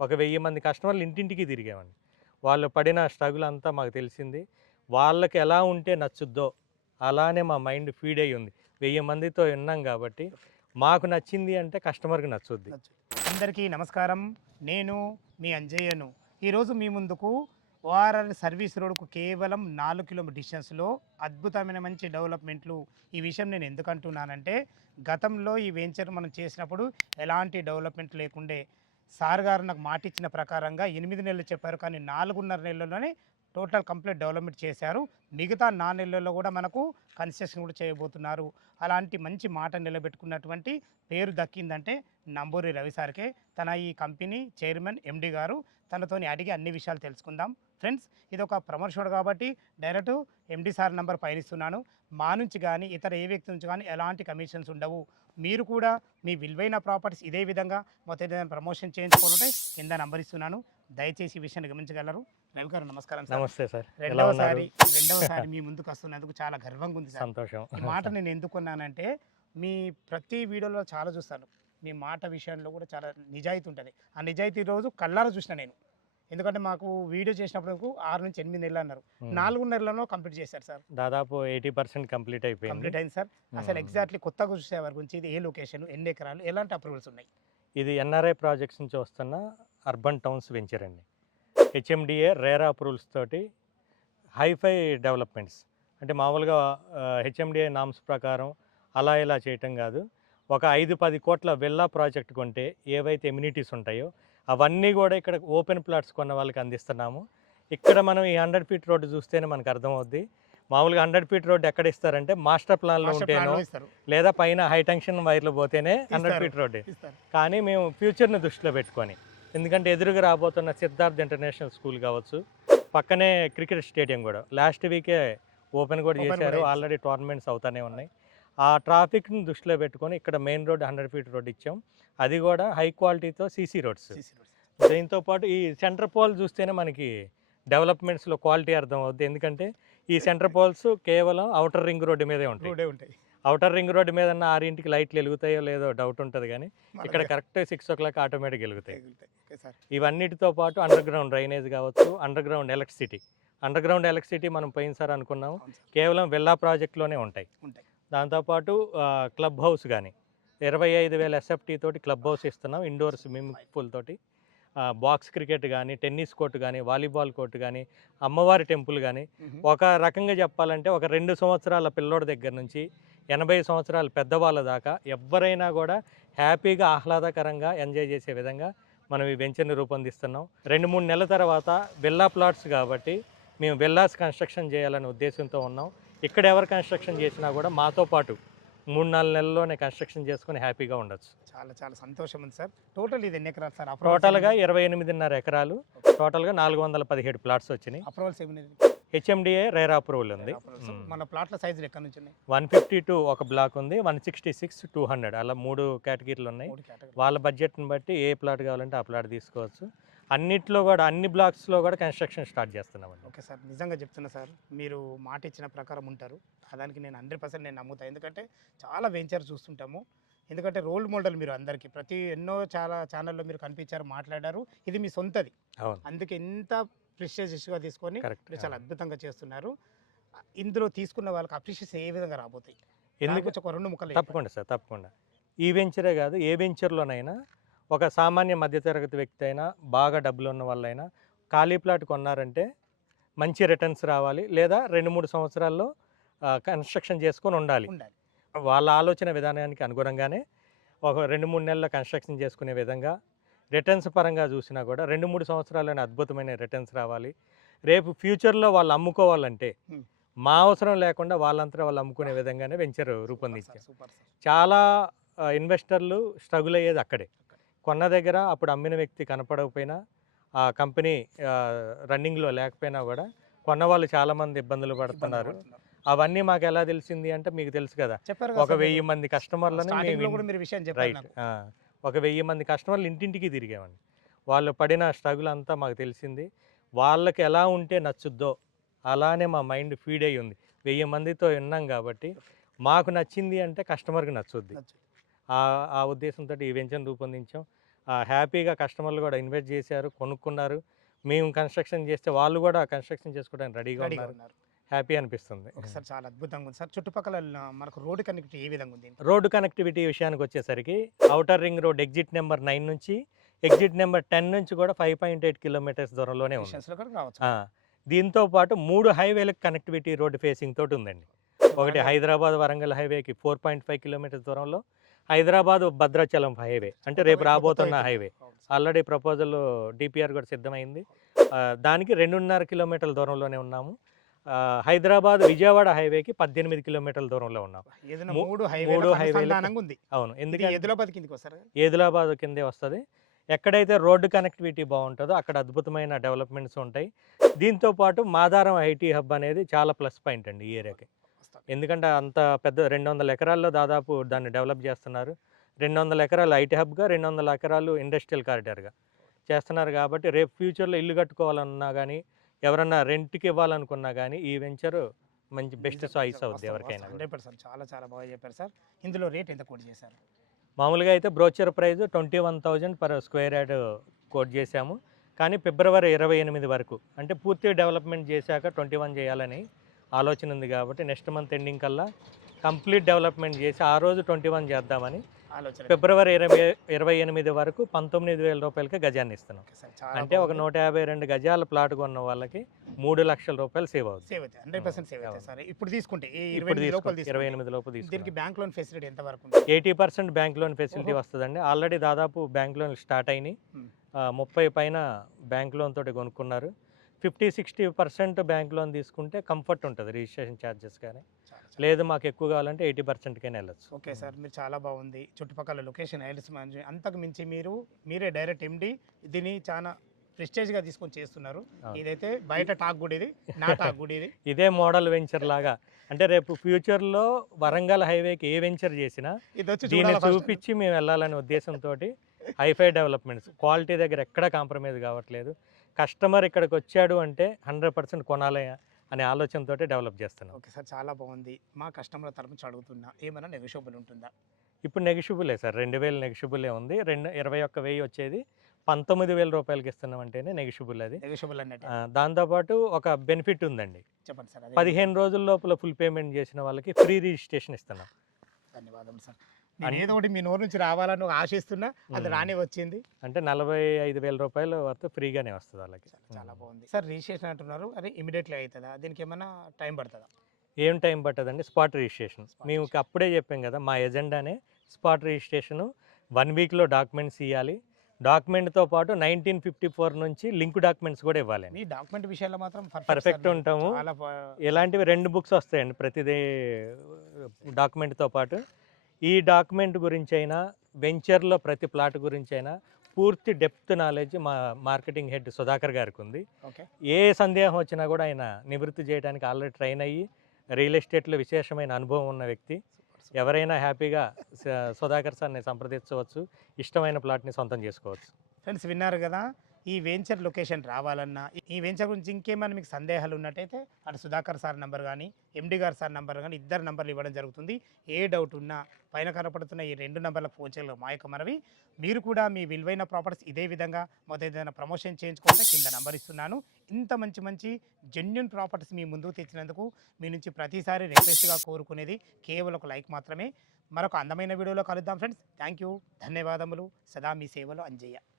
ఒక 1000 మంది కస్టమర్లు ఇంటింటికి తిరిగామండి. వాళ్ళు పడిన స్ట్రగుల్ అంతా మాకు తెలిసింది. వాళ్ళకి ఎలా ఉంటే నచ్చుద్దో అలానే మా మైండ్ ఫీడ్ అయ్యి ఉంది. 1000 మందితో విన్నాం కాబట్టి మాకు నచ్చింది అంటే కస్టమర్‌కి నచ్చుద్ది. అందరికీ నమస్కారం. నేను మీ అంజయ్యను. ఈరోజు మీ ముందుకు ఓఆర్ఆర్ సర్వీస్ రోడ్కు కేవలం 4 కిలోమీటర్ డిస్టెన్స్లో అద్భుతమైన మంచి డెవలప్మెంట్లు. ఈ విషయం నేను ఎందుకు అంటున్నానంటే, గతంలో ఈ వెంచర్ మనం చేసినప్పుడు ఎలాంటి డెవలప్మెంట్ లేకుండే. సార్ గారు నాకు మాట ఇచ్చిన ప్రకారంగా 8 నెలలు చెప్పారు, కానీ 4.5 నెలల్లోనే టోటల్ కంప్లీట్ డెవలప్మెంట్ చేశారు. మిగతా 4 నెలల్లో కూడా మనకు కన్స్ట్రక్షన్ కూడా చేయబోతున్నారు. అలాంటి మంచి మాట నిలబెట్టుకున్నటువంటి పేరు దక్కిందంటే నంబూరి రవి సార్కే. తన ఈ కంపెనీ చైర్మన్ ఎండి గారు, తనతోని అడిగి అన్ని విషయాలు తెలుసుకుందాం. ఫ్రెండ్స్, ఇది ఒక ప్రమోషన్ కాబట్టి డైరెక్ట్ ఎండి సార్ నంబర్ పయనిస్తున్నాను. మా నుంచి కానీ ఇతర ఏ వ్యక్తి నుంచి కానీ ఎలాంటి కమిషన్స్ ఉండవు. మీరు కూడా మీ విలువైన ప్రాపర్టీస్ ఇదే విధంగా మొత్తం ఏదైనా ప్రమోషన్ చేయించుకోవాలంటే కింద నంబర్ ఇస్తున్నాను. దయచేసి ఈ విషయాన్ని గమనించగలరు. రవి గారు నమస్కారం సార్. నమస్తే సార్. రెండవసారి మీ ముందుకు వస్తున్నందుకు చాలా గర్వంగా ఉంది సార్. సంతోషం. ఈ మాట నేను ఎందుకున్నానంటే, మీ ప్రతి వీడియోలో చాలా చూస్తాను. మీ మాట విషయంలో కూడా చాలా నిజాయితీ ఉంటుంది. ఆ నిజాయితీ రోజు కళ్ళారా చూసిన నేను. ఎందుకంటే మాకు వీడియో చేసినప్పుడు 6 నుంచి 8 నెలలు అన్నారు. 4 నెలల్లో కంప్లీట్ చేశారు సార్. దాదాపు 80% కంప్లీట్ అయిపోయింది. కంప్లీట్ అయింది సార్. అసలు ఎగ్జాక్ట్లీ కొత్తగా చూసే వారి గురించి, ఇది ఏ లొకేషన్, ఎన్ని ఎకరాలు, ఎలాంటి అప్రూవల్స్ ఉన్నాయి? ఇది ఎన్ఆర్ఐ ప్రాజెక్ట్స్ నుంచి వస్తున్న అర్బన్ టౌన్స్ వెంచర్ అండి. హెచ్ఎండిఏ రేరా అప్రూవల్స్ తోటి హైఫై డెవలప్మెంట్స్. అంటే మామూలుగా హెచ్ఎండిఏ నామ్స్ ప్రకారం అలా ఇలా చేయటం కాదు. ఒక 5-10 కోట్ల విల్లా ప్రాజెక్ట్ కొంటే ఏవైతే ఎమ్యూనిటీస్ ఉంటాయో అవన్నీ కూడా ఇక్కడ ఓపెన్ ప్లాట్స్ కొన్న వాళ్ళకి అందిస్తున్నాము. ఇక్కడ మనం ఈ 100 ఫీట్ రోడ్డు చూస్తేనే మనకు అర్థమవుద్ది. మామూలుగా 100 ఫీట్ రోడ్డు ఎక్కడ ఇస్తారంటే మాస్టర్ ప్లాన్లో ఉంటేనో లేదా పైన హై టెన్షన్ వైర్లు పోతేనే 100 ఫీట్ రోడ్డు. కానీ మేము ఫ్యూచర్ని దృష్టిలో పెట్టుకొని, ఎందుకంటే ఎదురుగా రాబోతున్న సిద్ధార్థ్ ఇంటర్నేషనల్ స్కూల్ కావచ్చు, పక్కనే క్రికెట్ స్టేడియం కూడా లాస్ట్ వీకే ఓపెన్ కూడా చేశారు. ఆల్రెడీ టోర్నమెంట్స్ అవుతానే ఉన్నాయి. ఆ ట్రాఫిక్ని దృష్టిలో పెట్టుకొని ఇక్కడ మెయిన్ రోడ్ 100 ఫీట్ రోడ్ ఇచ్చాం. అది కూడా హై క్వాలిటీతో సీసీ రోడ్స్. దీంతో పాటు ఈ సెంటర్ పోల్ చూస్తేనే మనకి డెవలప్మెంట్స్లో క్వాలిటీ అర్థం అవుద్ది. ఎందుకంటే ఈ సెంటర్ పోల్స్ కేవలం అవుటర్ రింగ్ రోడ్డు మీదే ఉంటాయి. అవుటర్ రింగ్ రోడ్డు మీద 6ంటికి లైట్లు వెలుగుతాయో లేదో డౌట్ ఉంటుంది, కానీ ఇక్కడ కరెక్ట్ 6 o'clock ఆటోమేటిక్ వెలుగుతాయి. ఇవన్నిటితో పాటు అండర్ గ్రౌండ్ డ్రైనేజ్ కావచ్చు, అండర్ గ్రౌండ్ ఎలక్ట్రిసిటీ మనం పోయినసారి అనుకున్నాము కేవలం విల్లా ప్రాజెక్ట్లోనే ఉంటాయి. దాంతోపాటు క్లబ్ హౌస్ కానీ 25,000 SFT తోటి క్లబ్ హౌస్ ఇస్తున్నాం. ఇండోర్ స్విమ్మింగ్ పూల్ తోటి, బాక్స్ క్రికెట్ కానీ, టెన్నిస్ కోర్టు కానీ, వాలీబాల్ కోర్టు కానీ, అమ్మవారి టెంపుల్ కానీ. ఒక రకంగా చెప్పాలంటే ఒక 2 సంవత్సరాల పిల్లోడి దగ్గర నుంచి 80 సంవత్సరాల పెద్దవాళ్ళ దాకా ఎవరైనా కూడా హ్యాపీగా ఆహ్లాదకరంగా ఎంజాయ్ చేసే విధంగా మనం ఈ వెంచర్ని రూపొందిస్తున్నాం. 2-3 నెలల తర్వాత విల్లా ప్లాట్స్ కాబట్టి మేము విల్లాస్ కన్స్ట్రక్షన్ చేయాలనే ఉద్దేశంతో ఉన్నాం. ఇక్కడ ఎవరు కన్స్ట్రక్షన్ చేసినా కూడా మాతో పాటు 3-4 నెలల్లోనే కన్స్ట్రక్షన్ చేసుకుని హ్యాపీగా ఉండొచ్చు. చాలా చాలా సంతోషం ఉంది సార్. టోటల్ ఇది ఎన్ని ఎకరాలు సార్? టోటల్గా 28.5 ఎకరాలు, టోటల్గా 417 ప్లాట్స్ వచ్చినాయి. అప్రూవల్స్ ఏమి? హెచ్ఎండిఏ రేరా అప్రూవల్ ఉంది. మన ప్లాట్ల సైజులు ఎక్కడి నుంచి ఉన్నాయి? 152 ఒక బ్లాక్ ఉంది, 166, 200 అలా 3 కేటగిరీలు ఉన్నాయి. వాళ్ళ బడ్జెట్ని బట్టి ఏ ప్లాట్ కావాలంటే ఆ ప్లాట్ తీసుకోవచ్చు. అన్నిట్లో కూడా అన్ని బ్లాక్స్లో కూడా కన్స్ట్రక్షన్ స్టార్ట్ చేస్తున్నామండి. ఓకే సార్, నిజంగా చెప్తున్నా సార్, మీరు మాట ఇచ్చిన ప్రకారం ఉంటారు. దానికి నేను 100% నేను నమ్ముతాను. ఎందుకంటే చాలా వెంచర్ చూస్తుంటాము. ఎందుకంటే రోల్ మోడల్ మీరు అందరికీ, చాలా ఛానల్లో మీరు కనిపించారు, మాట్లాడారు. ఇది మీ సొంతది. అందుకే ఎంత ప్రిస్టేజియస్గా తీసుకొని మీరు చాలా అద్భుతంగా చేస్తున్నారు. ఇందులో తీసుకున్న వాళ్ళకి అప్రిషియేషన్ ఏ విధంగా రాబోతాయి? ఎందుకు ఒక 2 ముక్కలు? తప్పకుండా సార్, తప్పకుండా. ఈ వెంచరే కాదు, ఏ వెంచర్లోనైనా ఒక సామాన్య మధ్యతరగతి వ్యక్తి అయినా, బాగా డబ్బులు ఉన్న వాళ్ళైనా ఖాళీ ప్లాట్ కొన్నారంటే మంచి రిటర్న్స్ రావాలి, లేదా 2-3 సంవత్సరాల్లో కన్స్ట్రక్షన్ చేసుకొని ఉండాలి. వాళ్ళ ఆలోచన విధానానికి అనుగుణంగానే ఒక 2-3 నెలల కన్స్ట్రక్షన్ చేసుకునే విధంగా రిటర్న్స్ పరంగా చూసినా కూడా 2-3 సంవత్సరాలైన అద్భుతమైన రిటర్న్స్ రావాలి. రేపు ఫ్యూచర్లో వాళ్ళు అమ్ముకోవాలంటే మా అవసరం లేకుండా వాళ్ళంతా వాళ్ళు అమ్ముకునే విధంగానే వెంచర్ రూపొందించారు. చాలా ఇన్వెస్టర్లు స్ట్రగుల్ అయ్యేది అక్కడే. కొన్న దగ్గర అప్పుడు అమ్మిన వ్యక్తి కనపడకపోయినా, ఆ కంపెనీ రన్నింగ్లో లేకపోయినా కూడా కొన్న వాళ్ళు చాలామంది ఇబ్బందులు పడుతున్నారు. అవన్నీ మాకు ఎలా తెలిసింది అంటే, మీకు తెలుసు కదా, ఒక 1000 మంది కస్టమర్లను రైట్ ఒక 1000 మంది కస్టమర్లు ఇంటింటికి తిరిగామండి. వాళ్ళు పడిన స్ట్రగుల్ అంతా మాకు తెలిసింది. వాళ్ళకి ఎలా ఉంటే నచ్చుద్దో అలానే మా మైండ్ ఫీడ్ అయ్యి ఉంది. 1000 మందితో విన్నాం కాబట్టి మాకు నచ్చింది అంటే కస్టమర్కి నచ్చుద్ది. ఆ ఉద్దేశంతో ఈ వెంచర్ని రూపొందించాం. హ్యాపీగా కస్టమర్లు కూడా ఇన్వెస్ట్ చేశారు, కొనుక్కున్నారు. మేము కన్స్ట్రక్షన్ చేస్తే వాళ్ళు కూడా కన్స్ట్రక్షన్ చేసుకోవడానికి రెడీగా రెడీగా ఉన్నారు. ఉన్నారు. హ్యాపీ అనిపిస్తుంది. ఒకసారి చాలా అద్భుతంగా ఉంది సార్. చుట్టుపక్కల మనకు రోడ్డు కనెక్టివిటీ ఏ విధంగా ఉంది? రోడ్డు కనెక్టివిటీ విషయానికి వచ్చేసరికి outer ring road exit number 9 నుంచి ఎగ్జిట్ నెంబర్ 10 నుంచి కూడా 5.8 కిలోమీటర్స్ దూరంలోనే ఉంది. డిస్టెన్స్‌లో కూడా రావచ్చు. దీంతో పాటు 3 హైవేలకు కనెక్టివిటీ రోడ్డు ఫేసింగ్ తోటి ఉందండి. ఒకటి హైదరాబాద్ వరంగల్ హైవేకి 4.5 కిలోమీటర్స్ దూరంలో, హైదరాబాద్ భద్రాచలం హైవే అంటే రేపు రాబోతున్న హైవే ఆల్రెడీ ప్రపోజల్ డిపిఆర్ కూడా సిద్ధమైంది. దానికి 2.5 కిలోమీటర్ల దూరంలోనే ఉన్నాము. హైదరాబాద్ విజయవాడ హైవేకి 18 కిలోమీటర్ల దూరంలో ఉన్నాం. ఏదైనా మూ- 3 మూడు హైవేలకు హైవేలకు అనుసంధానంగా ఉంది. అవును, ఇది ఎందుకంటే ఎదిలాబాద్ కిందకి వస్తారు. ఏదిలాబాద్ కిందే వస్తుంది. ఎక్కడైతే రోడ్డు కనెక్టివిటీ బాగుంటుందో అక్కడ అద్భుతమైన డెవలప్మెంట్స్ ఉంటాయి. దీంతో పాటు మాదారం ఐటీ హబ్ అనేది చాలా ప్లస్ పాయింట్ అండి ఈ ఏరియాకి. ఎందుకంటే అంత పెద్ద 200 ఎకరాల్లో దాదాపు దాన్ని డెవలప్ చేస్తున్నారు. 200 ఎకరాలు ఐటీ హబ్గా, 200 ఎకరాలు ఇండస్ట్రియల్ కారిడార్గా చేస్తున్నారు. కాబట్టి రేపు ఫ్యూచర్లో ఇల్లు కట్టుకోవాలన్నా కానీ, ఎవరన్నా రెంట్కి ఇవ్వాలనుకున్నా కానీ ఈ వెంచర్ మంచి బెస్ట్ చాయిస్ అవుద్ది ఎవరికైనా కూడా. 100% చాలా చాలా బాగా చెప్పారు సార్. ఇందులో రేట్ ఎంత కోట్ చేశారు? మామూలుగా అయితే brochure price 21,000 per square yard quote చేశాము. కానీ ఫిబ్రవరి 28 వరకు అంటే పూర్తి డెవలప్మెంట్ చేశాక 21 చేయాలని ఆలోచన ఉంది. కాబట్టి నెక్స్ట్ మంత్ ఎండింగ్ కల్లా కంప్లీట్ డెవలప్మెంట్ చేసి ఆ రోజు 21 చేద్దామని ఆలోచన. ఫిబ్రవరి 28 వరకు 19,000 రూపాయలకి గజాన్ని ఇస్తున్నాం. ఓకే సార్, చాలా అంటే ఒక 152 గజాల ప్లాట్ కొన్న వాళ్ళకి 3 లక్షల రూపాయలు సేవ్ అవుతుంది. సేవ్ అవుతాయి. 100% సేవ్ అవుతాయి సార్. ఇప్పుడు తీసుకుంటే ఈ ఇప్పుడు 28 లోపల తీసుకుంటే 28 లోపు దీనికి తీసుకుంటాం. బ్యాంక్ లోన్ ఫెసిలిటీ ఎంత వరకు ఉంది? 80% బ్యాంక్ లోన్ ఫెసిలిటీ ఓహో. వస్తుందండి. ఆల్రెడీ దాదాపు బ్యాంక్ లోన్ స్టార్ట్ అయినాయి. 30 పైన బ్యాంక్ లోన్ తోటి కొనుక్కున్నారు. 50-60% బ్యాంక్ లోన్ తీసుకుంటే కంఫర్ట్ ఉంటుంది రిజిస్ట్రేషన్ ఛార్జెస్ కానీ. చాలా చాలా. లేదు మాకు ఎక్కువ కావాలంటే 80%కైనా వెళ్ళచ్చు. ఓకే సార్, మీరు చాలా బాగుంది. చుట్టుపక్కల లొకేషన్ ఐల్స్ మేనేజ్మెంట్ అంతకు మించి మీరే డైరెక్ట్ ఎండి దీన్ని చాలా ప్రెస్టేజ్గా తీసుకొని చేస్తున్నారు. అవును. ఇదైతే బయట టాక్ కూడా ఇది, నా టాక్ కూడా ఇది. ఇదే మోడల్ వెంచర్ లాగా అంటే రేపు ఫ్యూచర్లో వరంగల్ హైవేకి ఏ వెంచర్ చేసినా ఇది వచ్చి దీన్ని చూడాలి first. చూపించి మేము వెళ్ళాలనే ఉద్దేశంతో హైఫై డెవలప్మెంట్స్ క్వాలిటీ దగ్గర ఎక్కడా కాంప్రమైజ్ కావట్లేదు. కస్టమర్ ఇక్కడికి వచ్చాడు అంటే 100% కొనాలి అనే ఆలోచనతో డెవలప్ చేస్తున్నాం. ఓకే సార్, చాలా బాగుంది. మా కస్టమర్ తరపు నుంచి అడుగుతున్నా, ఏమైనా నెగోషియబుల్ ఉంటుందా? ఇప్పుడు నెగిషిబులే సార్, 2,000 నెగిషిబులే ఉంది. 21,000 వచ్చేది 19,000 రూపాయలకి ఇస్తున్నాం అంటేనే నెగిషిబుల్ అది. నెగోషియబుల్ అన్నట్టు దాంతోపాటు ఒక బెనిఫిట్ ఉందండి. చెప్పండి సార్. 15 రోజుల లోపల ఫుల్ పేమెంట్ చేసిన వాళ్ళకి ఫ్రీ రిజిస్ట్రేషన్ ఇస్తున్నాం. ధన్యవాదాలు సార్. నేను ఏదో ఒకటి మీ నోరు నుంచి రావాలని ఆశిస్తున్నా, అది రానే వచ్చింది. అంటే 45,000 రూపాయలు వర్త్ ఫ్రీగానే వస్తుంది వాళ్ళకి. చాలా బాగుంది సార్. రిజిస్ట్రేషన్ అంటున్నారు, అది ఇమీడియట్లీ అవుతుందా? దీనికి ఏమైనా టైం పడుతుందా? ఏం టైం పట్టదండి, స్పాట్ రిజిస్ట్రేషన్. మేము అప్పుడే చెప్పాం కదా, మా ఎజెండానే స్పాట్ రిజిస్ట్రేషను. 1 వీక్లో డాక్యుమెంట్స్ ఇవ్వాలి. డాక్యుమెంట్తో పాటు 1954 నుంచి లింక్ డాక్యుమెంట్స్ కూడా ఇవ్వాలి. మీ డాక్యుమెంట్ విషయాల్లో మాత్రం పర్ఫెక్ట్ ఉంటాము. చాలా ఇలాంటివి 2 బుక్స్ వస్తాయండి ప్రతిదీ డాక్యుమెంట్తో పాటు. ఈ డాక్యుమెంట్ గురించి అయినా, వెంచర్లో ప్రతి ప్లాట్ గురించి అయినా పూర్తి డెప్త్ నాలెడ్జ్ మా మార్కెటింగ్ హెడ్ సుధాకర్ గారికి ఉంది. ఓకే. ఏ సందేహం వచ్చినా కూడా ఆయన నివృత్తి చేయడానికి ఆల్రెడీ ట్రైన్ అయ్యి రియల్ ఎస్టేట్లో విశేషమైన అనుభవం ఉన్న వ్యక్తి. ఎవరైనా హ్యాపీగా సుధాకర్ సార్ని సంప్రదించవచ్చు, ఇష్టమైన ప్లాట్ని సొంతం చేసుకోవచ్చు. ఫ్రెండ్స్, విన్నారు కదా, ఈ వెంచర్ లొకేషన్ రావాలన్నా, ఈ వెంచర్ గురించి ఇంకేమైనా మీకు సందేహాలు ఉన్నట్టయితే అటు సుధాకర్ సార్ నంబర్ కానీ, ఎండి గారు సార్ నంబర్ కానీ, ఇద్దరు నంబర్లు ఇవ్వడం జరుగుతుంది. ఏ డౌట్ ఉన్నా పైన కనపడుతున్న ఈ 2 నంబర్లకు ఫోన్ చేయగలరు. మా యొక్క మనవి, మీరు కూడా మీ విలువైన ప్రాపర్టీస్ ఇదే విధంగా మొదటి ఏదైనా ప్రమోషన్ చేయించుకుంటే కింద నంబర్ ఇస్తున్నాను. ఇంత మంచి మంచి జెన్యున్ ప్రాపర్టీస్ మీ ముందుకు తెచ్చినందుకు మీ నుంచి ప్రతిసారి రిక్వెస్ట్గా కోరుకునేది కేవలం ఒక లైక్ మాత్రమే. మరొక అందమైన వీడియోలో కలుద్దాం ఫ్రెండ్స్. థ్యాంక్ యూ, ధన్యవాదములు. సదా మీ సేవలో అంజయ్య.